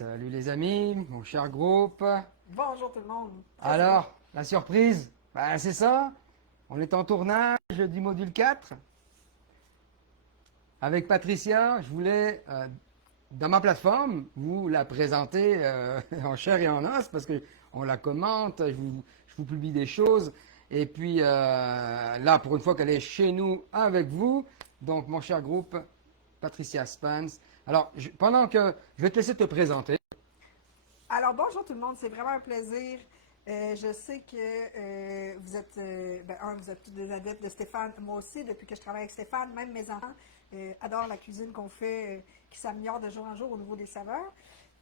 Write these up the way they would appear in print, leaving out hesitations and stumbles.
Salut les amis, mon cher groupe. Bonjour tout le monde. Alors, la surprise, c'est ça. On est en tournage du module 4. Avec Patricia, je voulais, dans ma plateforme, vous la présenter en chair et en os parce que on la commente, je vous publie des choses. Et puis là, pour une fois qu'elle est chez nous avec vous, donc mon cher groupe, Patricia Spence. Alors, pendant que je vais te laisser te présenter. Alors bonjour tout le monde, c'est vraiment un plaisir. Je sais que vous êtes, vous êtes tous des adeptes de Stéphane. Moi aussi, depuis que je travaille avec Stéphane, même mes enfants adorent la cuisine qu'on fait, qui s'améliore de jour en jour au niveau des saveurs.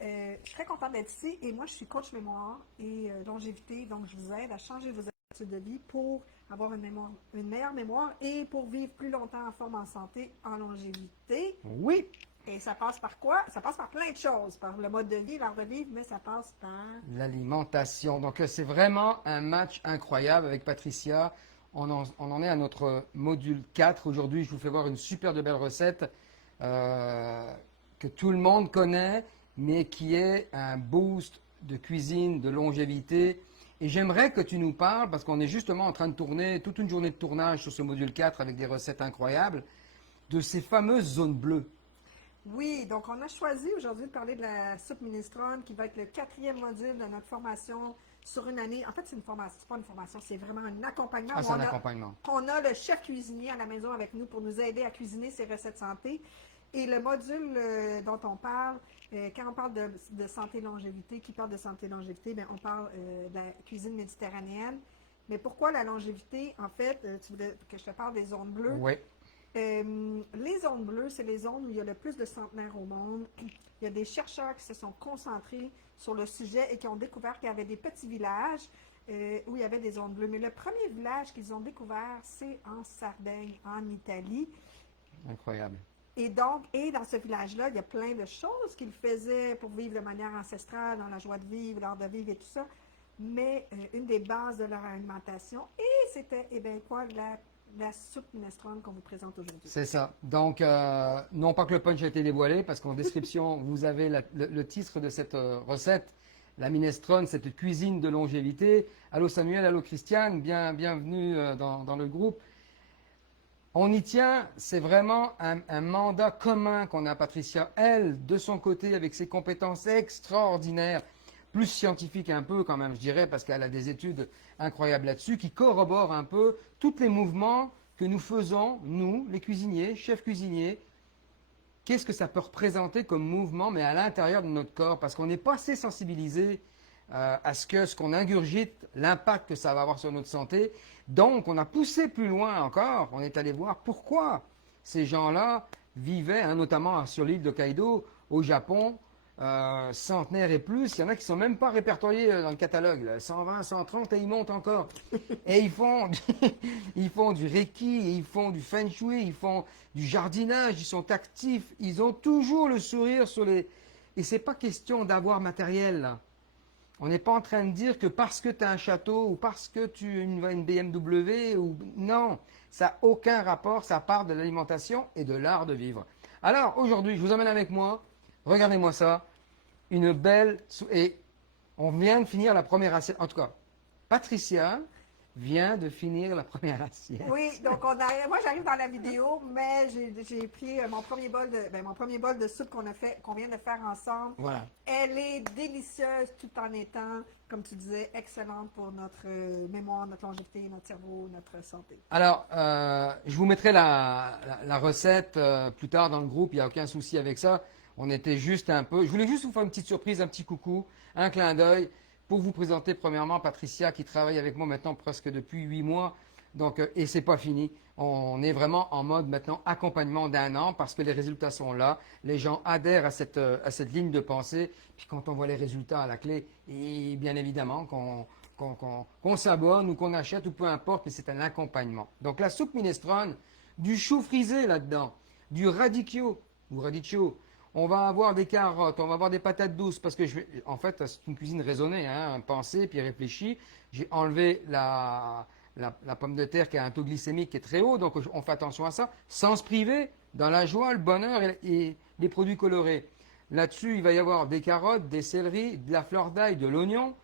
Je suis très contente d'être ici et moi, je suis coach mémoire et longévité, donc je vous aide à changer vos habitudes de vie pour avoir une meilleure mémoire et pour vivre plus longtemps en forme, en santé, en longévité. Oui, Et ça passe par quoi? Ça passe par plein de choses, par le mode de vie, la revivre, mais ça passe par... l'alimentation. Donc, c'est vraiment un match incroyable avec Patricia. On en est à notre module 4. Aujourd'hui, je vous fais voir une super de belle recette que tout le monde connaît, mais qui est un boost de cuisine, de longévité. Et j'aimerais que tu nous parles, parce qu'on est justement en train de tourner toute une journée de tournage sur ce module 4 avec des recettes incroyables, de ces fameuses zones bleues. Oui, donc on a choisi aujourd'hui de parler de la soupe minestrone qui va être le quatrième module de notre formation sur une année. En fait, c'est une formation, c'est pas une formation, c'est vraiment un accompagnement. Ah, c'est un accompagnement. On a le chef cuisinier à la maison avec nous pour nous aider à cuisiner ces recettes santé. Et le module dont on parle, quand on parle de santé longévité, qui parle de santé longévité, bien, on parle de la cuisine méditerranéenne. Mais pourquoi la longévité? En fait, tu voulais que je te parle des zones bleues. Oui, Les zones bleues, c'est les zones où il y a le plus de centenaires au monde. Il y a des chercheurs qui se sont concentrés sur le sujet et qui ont découvert qu'il y avait des petits villages où il y avait des zones bleues. Mais le premier village qu'ils ont découvert, c'est en Sardaigne, en Italie. incroyable. Et donc, dans ce village-là, il y a plein de choses qu'ils faisaient pour vivre de manière ancestrale, dans la joie de vivre, l'art de vivre et tout ça. Mais une des bases de leur alimentation, et c'était, eh bien quoi, la soupe minestrone qu'on vous présente aujourd'hui. C'est ça. Donc, non pas que le punch a été dévoilé, parce qu'en description, vous avez le titre de cette recette, la minestrone, cette cuisine de longévité. Allô Samuel, allô Christiane, bienvenue dans le groupe. On y tient, c'est vraiment un mandat commun qu'on a, Patricia. Elle, de son côté, avec ses compétences extraordinaires, plus scientifiques un peu quand même, je dirais, parce qu'elle a des études incroyables là-dessus, qui corroborent un peu tous les mouvements que nous faisons, nous, les cuisiniers, chefs cuisiniers. Qu'est-ce que ça peut représenter comme mouvement, mais à l'intérieur de notre corps, parce qu'on n'est pas assez sensibilisé à ce qu'on ingurgite, l'impact que ça va avoir sur notre santé. Donc, on a poussé plus loin encore, on est allé voir pourquoi ces gens-là vivaient, notamment sur l'île de Hokkaido, au Japon, centenaires et plus. Il y en a qui ne sont même pas répertoriés dans le catalogue, là, 120, 130, et ils montent encore. Et ils font du reiki, ils font du feng shui, ils font du jardinage, ils sont actifs, ils ont toujours le sourire sur les... Et ce n'est pas question d'avoir matériel, là. On n'est pas en train de dire que parce que tu as un château ou parce que tu as une BMW ou non, ça n'a aucun rapport, ça part de l'alimentation et de l'art de vivre. Alors aujourd'hui, je vous emmène avec moi, regardez-moi ça, une belle... Et on vient de finir la première assiette, en tout cas, Patricia vient de finir la première assiette. Oui, donc moi j'arrive dans la vidéo, mais j'ai pris mon premier bol de soupe qu'on vient de faire ensemble. Voilà. Elle est délicieuse tout en étant, comme tu disais, excellente pour notre mémoire, notre longévité, notre cerveau, notre santé. Alors, je vous mettrai la recette plus tard dans le groupe, il n'y a aucun souci avec ça. On était juste un peu... Je voulais juste vous faire une petite surprise, un petit coucou, un clin d'œil pour vous présenter premièrement Patricia qui travaille avec moi maintenant presque depuis 8 mois. Donc, et c'est pas fini. On est vraiment en mode maintenant accompagnement d'1 an parce que les résultats sont là. Les gens adhèrent à cette ligne de pensée. Puis quand on voit les résultats à la clé, et bien évidemment qu'on s'abonne ou qu'on achète ou peu importe, mais c'est un accompagnement. Donc la soupe minestrone, du chou frisé là-dedans, du radicchio ou radicchio. On va avoir des carottes, on va avoir des patates douces parce que en fait c'est une cuisine raisonnée, pensée puis réfléchie. J'ai enlevé la pomme de terre qui a un taux glycémique qui est très haut, donc on fait attention à ça, sans se priver dans la joie, le bonheur et les produits colorés. Là-dessus, il va y avoir des carottes, des céleris, de la fleur d'ail, de l'oignon.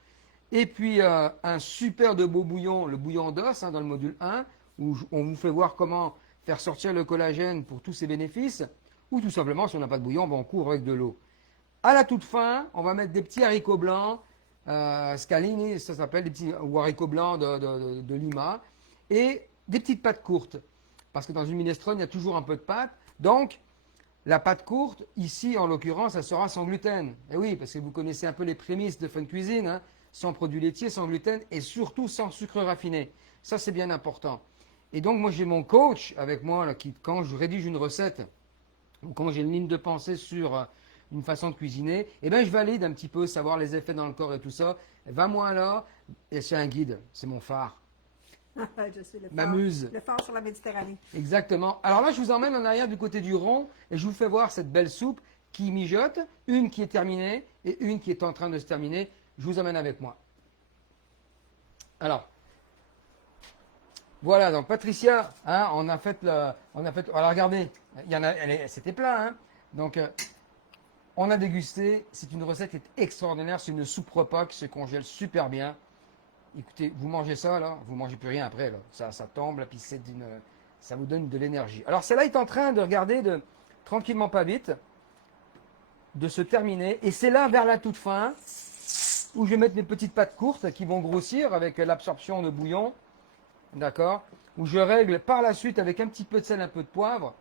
Et puis un super de beau bouillon, le bouillon d'os dans le module 1, où on vous fait voir comment faire sortir le collagène pour tous ses bénéfices. Ou tout simplement, si on n'a pas de bouillon, on couvre avec de l'eau. À la toute fin, on va mettre des petits haricots blancs, scalini, ça s'appelle, des petits ou haricots blancs de Lima, et des petites pâtes courtes. Parce que dans une minestrone, il y a toujours un peu de pâte. Donc, la pâte courte, ici en l'occurrence, elle sera sans gluten. Et oui, parce que vous connaissez un peu les prémices de Fun Cuisine, hein, sans produits laitiers, sans gluten et surtout sans sucre raffiné. Ça, c'est bien important. Et donc, moi, j'ai mon coach avec moi là, qui, quand je rédige une recette ou quand j'ai une ligne de pensée sur une façon de cuisiner, eh bien, je valide un petit peu, savoir les effets dans le corps et tout ça. Va-moi là, et c'est un guide, c'est mon phare. Je suis M'amuse. le phare sur la Méditerranée. Exactement. Alors là, je vous emmène en arrière du côté du rond et je vous fais voir cette belle soupe qui mijote, une qui est terminée et une qui est en train de se terminer. Je vous emmène avec moi. Alors, voilà, donc Patricia, hein, alors regardez, c'était plat, hein. Donc, on a dégusté, c'est une recette qui est extraordinaire, c'est une soupe repas qui se congèle super bien. Écoutez, vous mangez ça, là, vous mangez plus rien après, là. Ça tombe, là, puis ça vous donne de l'énergie. Alors, celle-là est en train de regarder, tranquillement pas vite, de se terminer. Et c'est là, vers la toute fin, où je vais mettre mes petites pâtes courtes qui vont grossir avec l'absorption de bouillon. D'accord? Où je règle par la suite avec un petit peu de sel, un peu de poivre.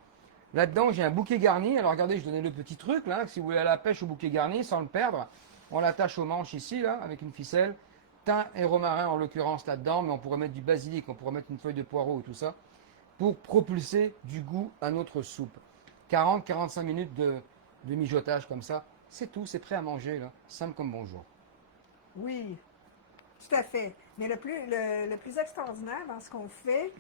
Là-dedans, j'ai un bouquet garni. Alors, regardez, je donnais le petit truc, là. Si vous voulez à la pêche au bouquet garni, sans le perdre, on l'attache aux manches ici, là, avec une ficelle. Thym et romarin en l'occurrence là-dedans, mais on pourrait mettre du basilic, on pourrait mettre une feuille de poireau et tout ça, pour propulser du goût à notre soupe. 40-45 minutes de mijotage comme ça, c'est tout, c'est prêt à manger, là. Simple comme bonjour. Oui, tout à fait. Mais le plus extraordinaire dans ce qu'on fait,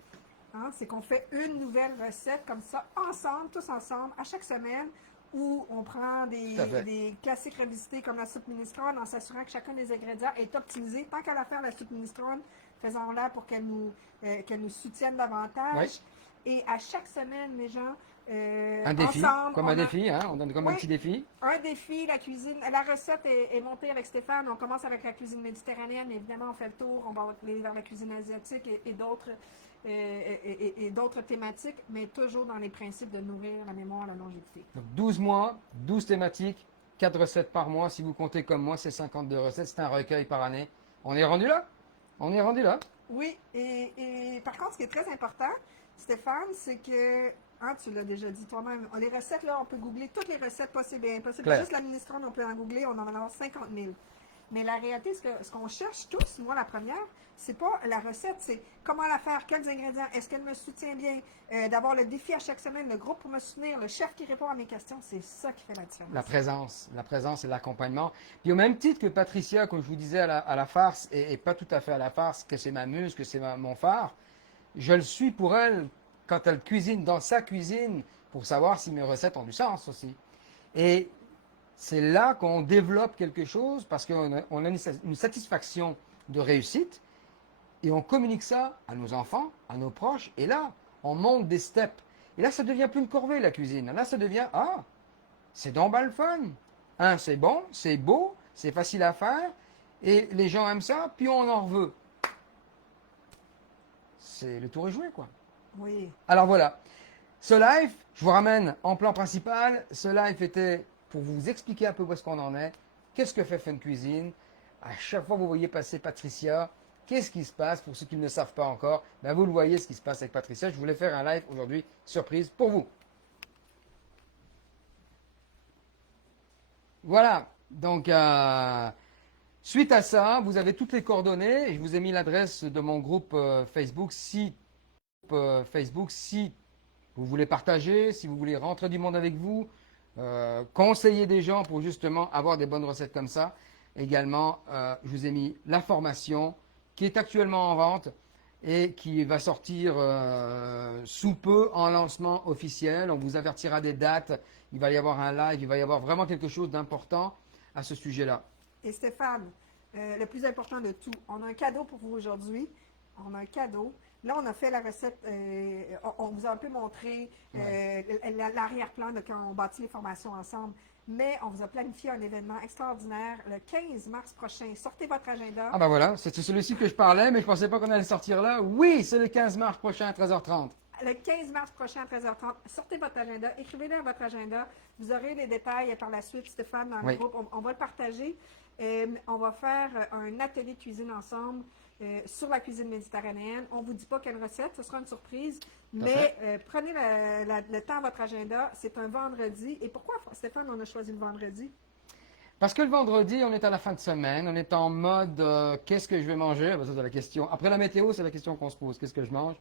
hein, c'est qu'on fait une nouvelle recette comme ça, ensemble, tous ensemble, à chaque semaine, où on prend Tout à fait. des classiques revisités comme la soupe minestrone en s'assurant que chacun des ingrédients est optimisé. Tant qu'à la faire, la soupe minestrone, faisons-la pour qu'elle nous soutienne davantage. Oui. Et à chaque semaine, les gens, Un défi, ensemble, comme un défi, hein, on donne comme un oui, petit défi. un défi, la cuisine. La recette est montée avec Stéphane. On commence avec la cuisine méditerranéenne. Évidemment, on fait le tour. On va aller vers la cuisine asiatique et d'autres thématiques, mais toujours dans les principes de nourrir la mémoire, la longévité. Donc 12 mois, 12 thématiques, 4 recettes par mois. Si vous comptez comme moi, c'est 52 recettes. C'est un recueil par année. On est rendu là? On est rendu là? Oui, et par contre, ce qui est très important, Stéphane, c'est que, hein, tu l'as déjà dit toi-même, les recettes, là, on peut googler toutes les recettes possibles et impossibles. Claire. Juste la minestrone, on peut en googler, on en a 50 000. Mais la réalité, ce qu'on cherche tous, moi la première, c'est pas la recette, c'est comment la faire, quels ingrédients, est-ce qu'elle me soutient bien, d'avoir le défi à chaque semaine, le groupe pour me soutenir, le chef qui répond à mes questions, c'est ça qui fait la différence. La présence et l'accompagnement. Puis au même titre que Patricia, comme je vous disais à la farce, et pas tout à fait à la farce, que c'est ma muse, que c'est mon phare, je le suis pour elle quand elle cuisine dans sa cuisine pour savoir si mes recettes ont du sens aussi. Et c'est là qu'on développe quelque chose parce qu'on a une satisfaction de réussite et on communique ça à nos enfants, à nos proches. Et là, on monte des steps. Et là, ça devient plus une corvée, la cuisine. Là, ça devient, ah, c'est donc bien le fun. Hein, c'est bon, c'est beau, c'est facile à faire. Et les gens aiment ça, puis on en veut. C'est le tour est joué, quoi. Oui. Alors voilà. Ce live, je vous ramène en plan principal. Ce live était pour vous expliquer un peu où est-ce qu'on en est. Qu'est-ce que fait Fun Cuisine? À chaque fois que vous voyez passer Patricia, qu'est-ce qui se passe? Pour ceux qui ne le savent pas encore, ben vous le voyez ce qui se passe avec Patricia. Je voulais faire un live aujourd'hui, surprise pour vous. Voilà. Donc, suite à ça, vous avez toutes les coordonnées. Je vous ai mis l'adresse de mon groupe Facebook. Si vous voulez partager, si vous voulez rentrer du monde avec vous, conseiller des gens pour justement avoir des bonnes recettes comme ça. Également, je vous ai mis la formation qui est actuellement en vente et qui va sortir sous peu en lancement officiel. On vous avertira des dates. Il va y avoir un live, il va y avoir vraiment quelque chose d'important à ce sujet-là. Et Stéphane, le plus important de tout, on a un cadeau pour vous aujourd'hui. On a un cadeau. Là, on a fait la recette, on vous a un peu montré l'arrière-plan de quand on bâtit les formations ensemble. mais on vous a planifié un événement extraordinaire le 15 mars prochain. Sortez votre agenda. Ah ben voilà, c'est celui-ci que je parlais, mais je pensais pas qu'on allait sortir là. Oui, c'est le 15 mars prochain à 13h30. Le 15 mars prochain à 13h30, sortez votre agenda, écrivez-le à votre agenda. Vous aurez les détails par la suite, Stéphane, dans le Oui. groupe. On va le partager. On va faire un atelier de cuisine ensemble sur la cuisine méditerranéenne. On ne vous dit pas quelle recette, ce sera une surprise. Mais prenez le temps à votre agenda. C'est un vendredi. Et pourquoi, Stéphane, on a choisi le vendredi? Parce que le vendredi, on est à la fin de semaine, on est en mode qu'est-ce que je vais manger? Ben, ça, c'est la question. Après la météo, c'est la question qu'on se pose, qu'est-ce que je mange?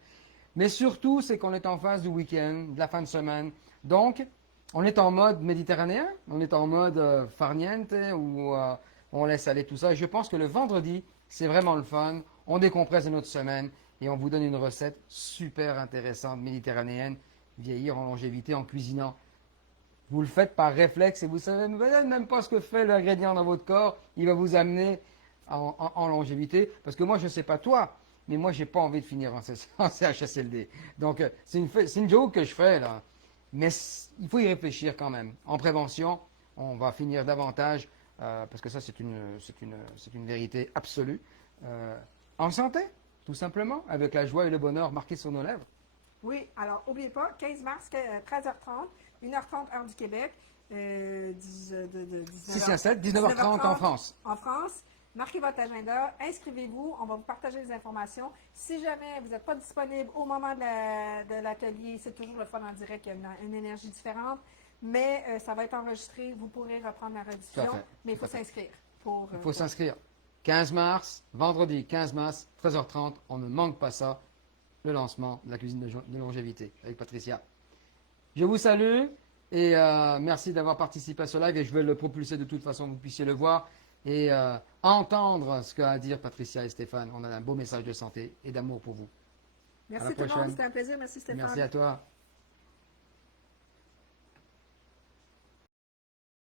Mais surtout, c'est qu'on est en phase du week-end, de la fin de semaine. Donc, on est en mode méditerranéen, on est en mode farniente, où on laisse aller tout ça. Et je pense que le vendredi, c'est vraiment le fun. On décompresse de notre semaine et on vous donne une recette super intéressante méditerranéenne, vieillir en longévité en cuisinant. Vous le faites par réflexe et vous savez même pas ce que fait l'ingrédient dans votre corps. Il va vous amener en longévité. Parce que moi, je ne sais pas toi, mais moi, j'ai pas envie de finir en CHSLD. Donc, c'est une joke que je fais là. Mais il faut y réfléchir quand même. En prévention, on va finir davantage, parce que ça, c'est une vérité absolue. En santé, tout simplement, avec la joie et le bonheur marqués sur nos lèvres. Oui, alors n'oubliez pas, 15 mars, 13h30, 1h30 heure du Québec, 6 à 7, 19h30 en France. En France. Marquez votre agenda, inscrivez-vous, on va vous partager les informations. Si jamais vous n'êtes pas disponible au moment de l'atelier, c'est toujours le fun en direct, il y a une énergie différente, mais ça va être enregistré, vous pourrez reprendre la rediffusion, mais il faut s'inscrire. Il faut s'inscrire. 15 mars, vendredi 15 mars, 13h30, on ne manque pas ça, le lancement de la cuisine de longévité avec Patricia. Je vous salue et merci d'avoir participé à ce live et je vais le propulser de toute façon, que vous puissiez le voir et entendre ce qu'a à dire Patricia et Stéphane. On a un beau message de santé et d'amour pour vous. Merci tout le monde, c'était un plaisir. Merci Stéphane. Merci à toi.